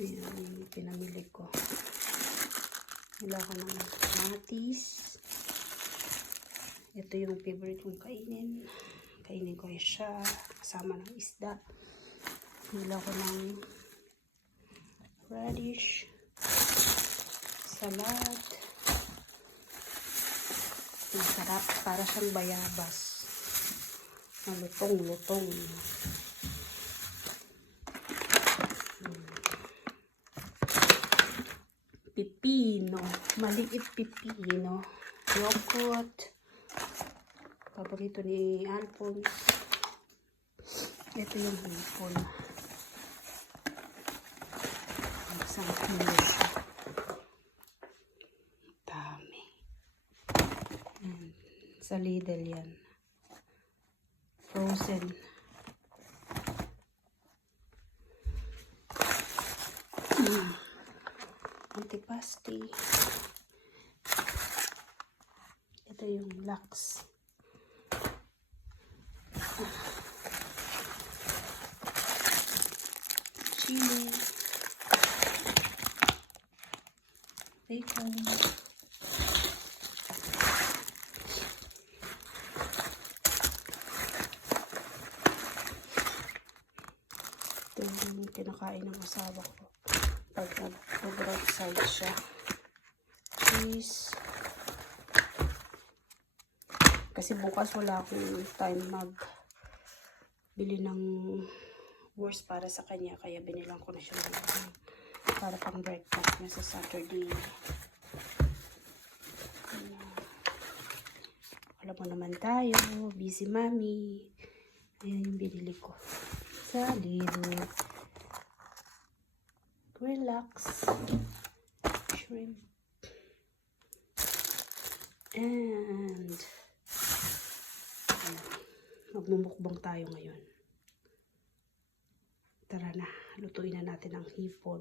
Ayan yung pinamili ko. Wala ko ng kamatis. Ito yung favorite kong kainin. Kainin ko siya kasama ng isda. Wala ko ng radish. Salad. Masarap. Para siyang bayabas. Malutong-lutong. Pipino. Maliit pipino. Yogurt. Paborito ni Alphonse. Ito yung hipon. Isang kilo siya. Dami. Sa Lidl yan. Frozen. Antipasti. Ito yung Lux. Chili. Bacon. Ito yung kinakain ng asawa ko pag nag-outside siya. Cheese. Kasi bukas wala akong time magbili ng worst para sa kanya. Kaya binilang ko na siya para pang breakfast niya sa Saturday. Alam mo naman tayo, busy mommy. Ayan yung binili ko. Sa Lidl. Relax. Shrimp. And magmumukbang tayo ngayon. Tara na, lutuin na natin ang hipon.